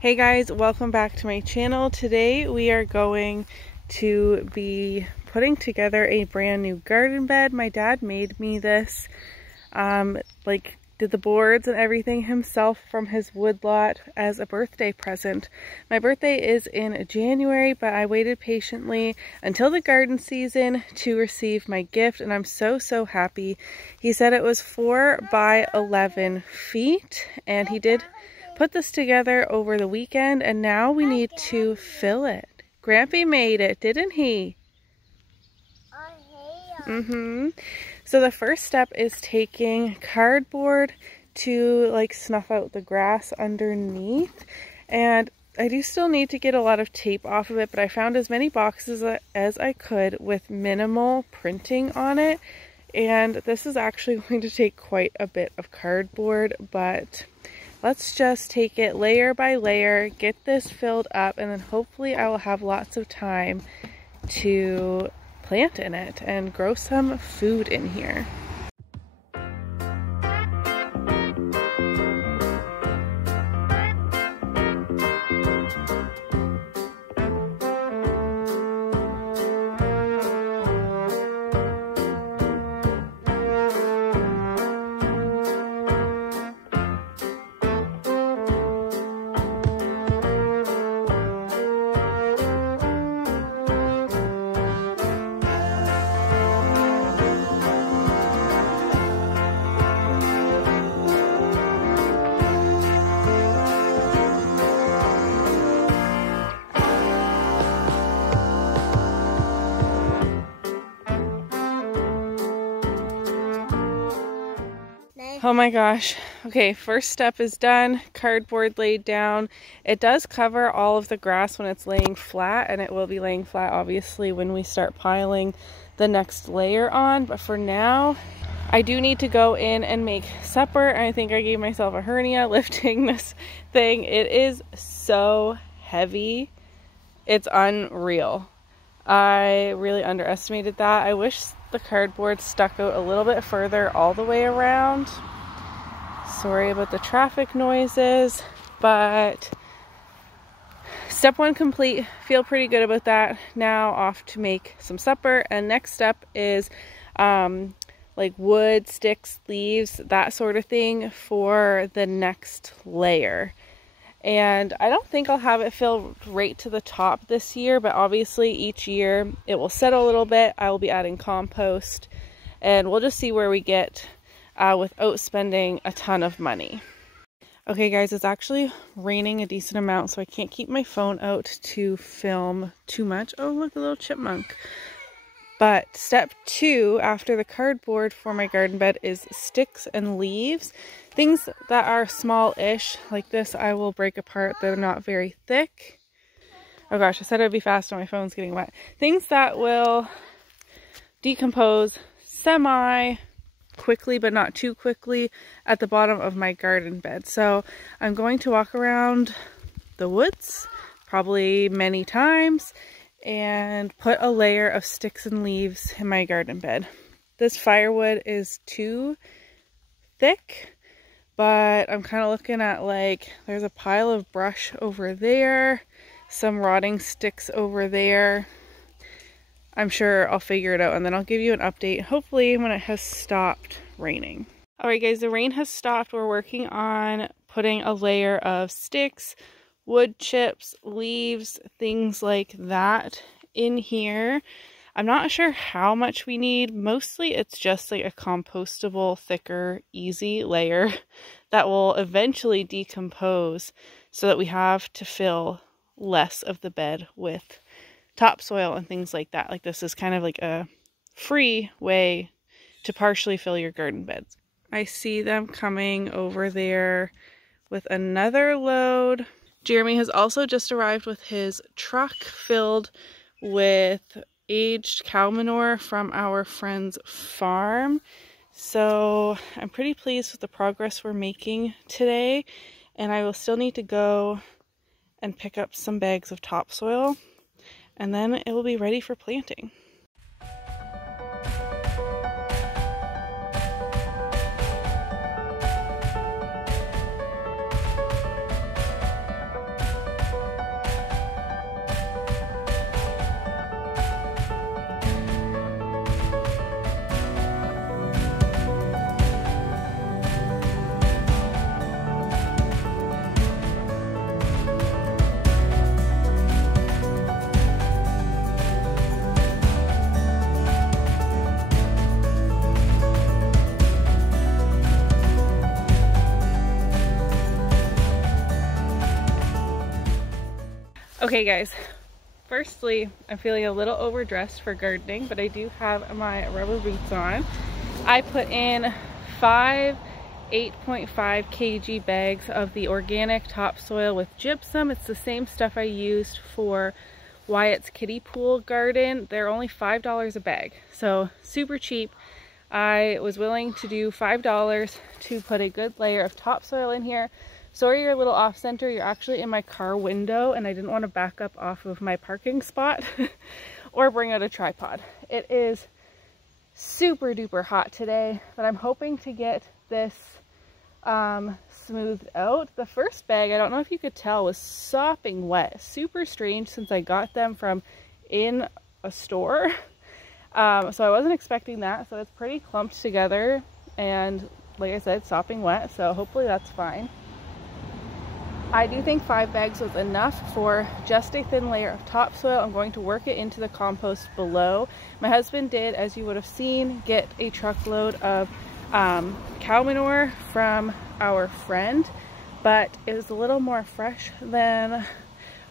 Hey guys, welcome back to my channel. Today we are going to be putting together a brand new garden bed. My dad made me this, did the boards and everything himself from his woodlot as a birthday present. My birthday is in January, but I waited patiently until the garden season to receive my gift, and I'm so happy. He said it was 4 by 11 feet, and he did put this together over the weekend, and now we need to fill it. Grampy made it, didn't he? So the first step is taking cardboard to snuff out the grass underneath, and I do still need to get a lot of tape off of it, but I found as many boxes as I could with minimal printing on it, and this is actually going to take quite a bit of cardboard, but let's just take it layer by layer, get this filled up, and then hopefully I will have lots of time to plant in it and grow some food in here. Oh my gosh. Okay, first step is done. Cardboard laid down. It does cover all of the grass when it's laying flat, and it will be laying flat obviously when we start piling the next layer on. But for now, I do need to go in and make supper. I think I gave myself a hernia lifting this thing. It is so heavy. It's unreal. I really underestimated that. I wish the cardboard stuck out a little bit further all the way around. Sorry about the traffic noises, but step one complete. Feel pretty good about that. Now off to make some supper, and next step is wood, sticks, leaves, that sort of thing for the next layer. And I don't think I'll have it filled right to the top this year, but obviously each year it will settle a little bit. I will be adding compost, and we'll just see where we get without spending a ton of money. Okay guys, it's actually raining a decent amount, so I can't keep my phone out to film too much. Oh look, a little chipmunk. But step two after the cardboard for my garden bed is sticks and leaves. Things that are small-ish, like this, I will break apart. They're not very thick. Oh gosh, I said it would be fast when my phone's getting wet. Things that will decompose semi-quickly, but not too quickly, at the bottom of my garden bed. So I'm going to walk around the woods, probably many times, and put a layer of sticks and leaves in my garden bed. This firewood is too thick, but I'm kind of looking at there's a pile of brush over there, some rotting sticks over there. I'm sure I'll figure it out, and then I'll give you an update hopefully when it has stopped raining. Alright guys, the rain has stopped. We're working on putting a layer of sticks, wood chips, leaves, things like that in here. I'm not sure how much we need. Mostly it's just a compostable, thicker, easy layer that will eventually decompose so that we have to fill less of the bed with topsoil and things like that. This is kind of a free way to partially fill your garden beds. I see them coming over there with another load. Jeremy has also just arrived with his truck filled with aged cow manure from our friend's farm. So I'm pretty pleased with the progress we're making today, and I will still need to go and pick up some bags of topsoil, and then it will be ready for planting. Okay guys, firstly, I'm feeling a little overdressed for gardening, but I do have my rubber boots on. I put in 5 8.5 kg bags of the organic topsoil with gypsum. It's the same stuff I used for Wyatt's kiddie pool garden. They're only $5 a bag, so super cheap. I was willing to do $5 to put a good layer of topsoil in here. Sorry you're a little off center, you're actually in my car window and I didn't want to back up off of my parking spot or bring out a tripod. It is super duper hot today, but I'm hoping to get this smoothed out. The first bag, I don't know if you could tell, was sopping wet. Super strange since I got them from in a store. So I wasn't expecting that, so it's pretty clumped together and like I said, sopping wet, so hopefully that's fine. I do think 5 bags was enough for just a thin layer of topsoil. I'm going to work it into the compost below. My husband did, as you would have seen, get a truckload of cow manure from our friend, but it was a little more fresh than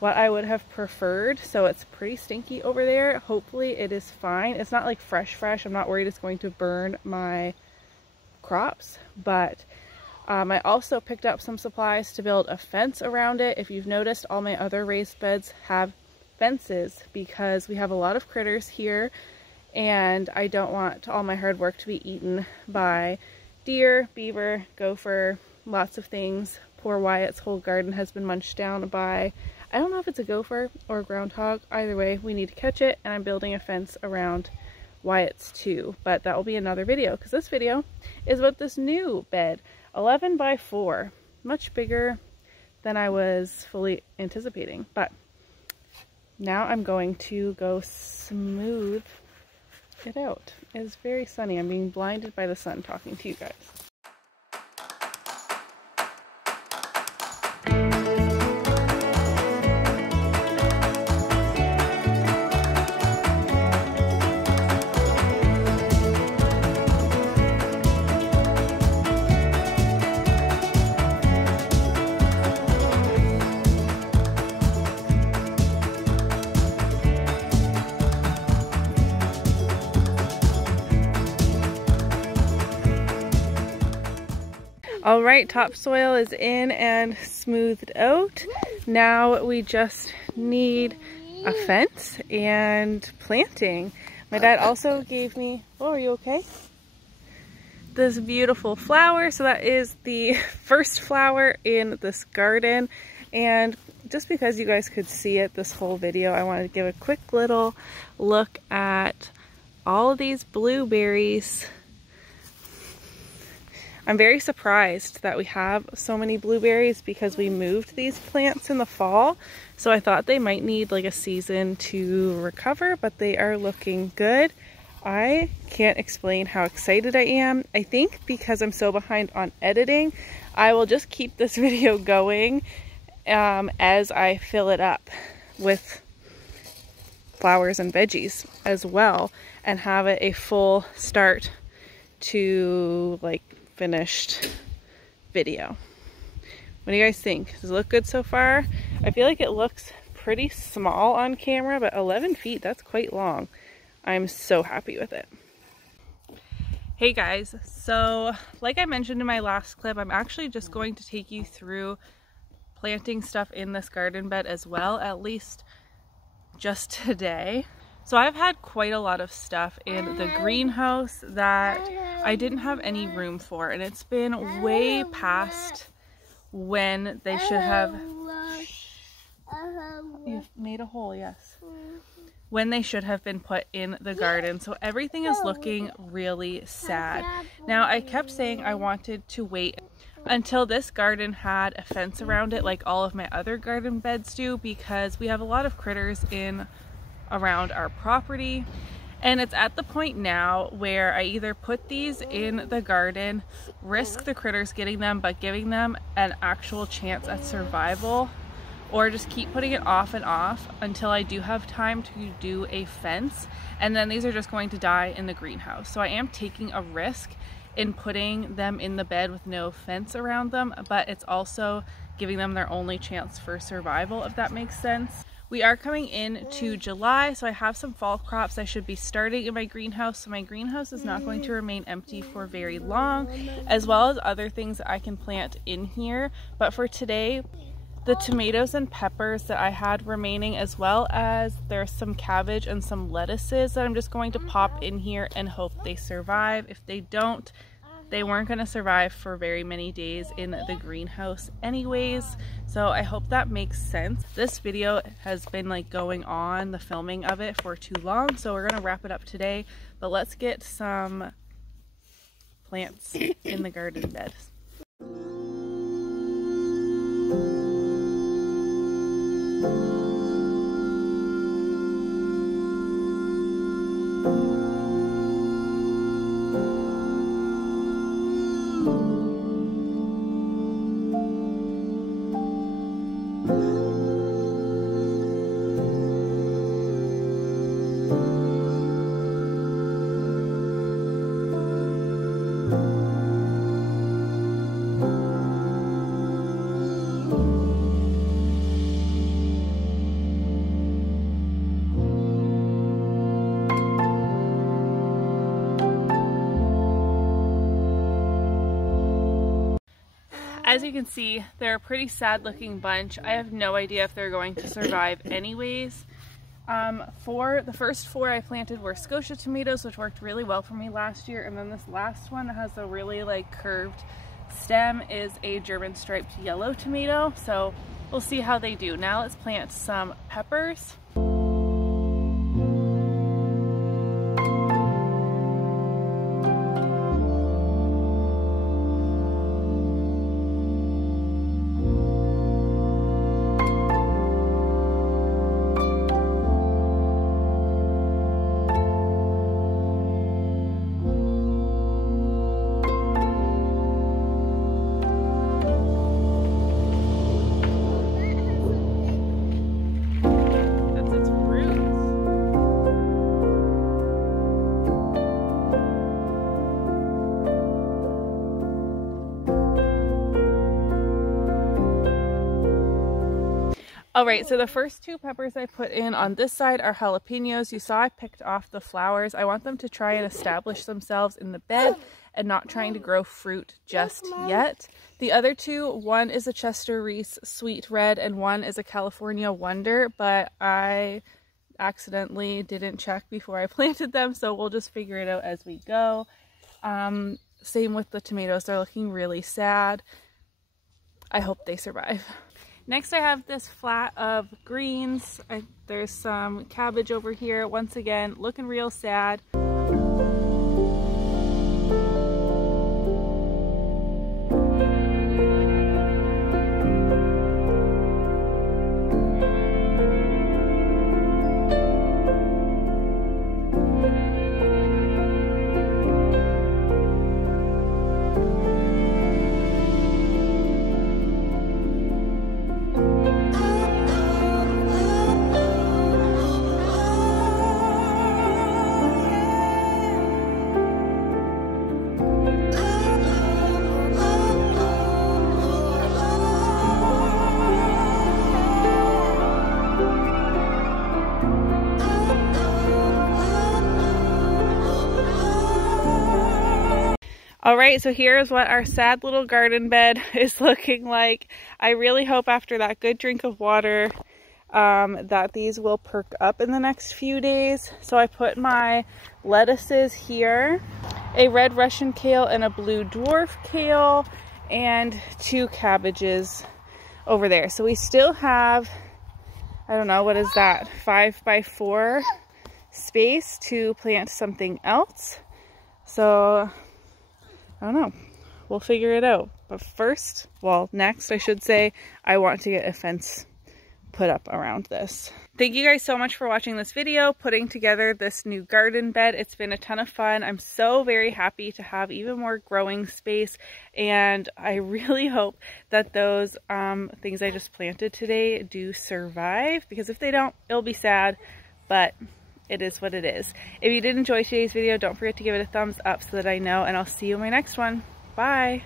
what I would have preferred, so it's pretty stinky over there. Hopefully it is fine. It's not like fresh. I'm not worried it's going to burn my crops, but I also picked up some supplies to build a fence around it. If you've noticed, all my other raised beds have fences because we have a lot of critters here and I don't want all my hard work to be eaten by deer, beaver, gopher, lots of things. Poor Wyatt's whole garden has been munched down by, I don't know if it's a gopher or a groundhog. Either way, we need to catch it, and I'm building a fence around Wyatt's too, but that will be another video because this video is about this new bed. 11 by 4, much bigger than I was fully anticipating, but now I'm going to go smooth it out. It's very sunny. I'm being blinded by the sun talking to you guys. All right, topsoil is in and smoothed out. Now we just need a fence and planting. My dad also gave me, oh, are you okay? This beautiful flower. So that is the first flower in this garden. And just because you guys could see it this whole video, I wanted to give a quick little look at all of these blueberries. I'm very surprised that we have so many blueberries because we moved these plants in the fall. So I thought they might need like a season to recover, but they are looking good. I can't explain how excited I am. I think because I'm so behind on editing, I will just keep this video going as I fill it up with flowers and veggies as well and have it a full start to like finished video. What do you guys think? Does it look good so far? I feel like it looks pretty small on camera, but 11 feet, that's quite long. I'm so happy with it. Hey guys, so like I mentioned in my last clip, I'm actually just going to take you through planting stuff in this garden bed as well, at least just today. So I've had quite a lot of stuff in the greenhouse that I didn't have any room for, and it's been way past when they should have... You've made a hole, yes. When they should have been put in the garden. So everything is looking really sad. Now I kept saying I wanted to wait until this garden had a fence around it like all of my other garden beds do, because we have a lot of critters in around our property, and it's at the point now where I either put these in the garden, risk the critters getting them but giving them an actual chance at survival, or just keep putting it off and off until I do have time to do a fence, and then these are just going to die in the greenhouse. So I am taking a risk in putting them in the bed with no fence around them, but it's also giving them their only chance for survival, if that makes sense. We are coming into July, so I have some fall crops I should be starting in my greenhouse. So my greenhouse is not going to remain empty for very long, as well as other things that I can plant in here. But for today, the tomatoes and peppers that I had remaining, as well as there's some cabbage and some lettuces that I'm just going to pop in here and hope they survive. If they don't, they weren't going to survive for very many days in the greenhouse anyways, so I hope that makes sense. This video has been like going on, the filming of it, for too long, so we're going to wrap it up today. But let's get some plants in the garden bed. As you can see, they're a pretty sad looking bunch. I have no idea if they're going to survive anyways. For the first 4 I planted were Scotia tomatoes, which worked really well for me last year. And then this last one that has a really like curved stem is a German striped yellow tomato. So we'll see how they do. Now let's plant some peppers. Alright, so the first 2 peppers I put in on this side are jalapenos. You saw I picked off the flowers. I want them to try and establish themselves in the bed and not trying to grow fruit just yet. The other 2, one is a Chester Reese Sweet Red and one is a California Wonder, but I accidentally didn't check before I planted them, so we'll just figure it out as we go. Same with the tomatoes. They're looking really sad. I hope they survive. Next I have this flat of greens. There's some cabbage over here. Once again, looking real sad. Alright, so here's what our sad little garden bed is looking like. I really hope after that good drink of water that these will perk up in the next few days. So I put my lettuces here, a red Russian kale and a blue dwarf kale, and 2 cabbages over there. So we still have, I don't know, what is that, 5 by 4 space to plant something else. So I don't know, we'll figure it out. But first, well, next I should say, I want to get a fence put up around this. Thank you guys so much for watching this video, putting together this new garden bed. It's been a ton of fun. I'm so very happy to have even more growing space, and I really hope that those things I just planted today do survive, because if they don't, it'll be sad, but it is what it is. If you did enjoy today's video, don't forget to give it a thumbs up so that I know, and I'll see you in my next one. Bye!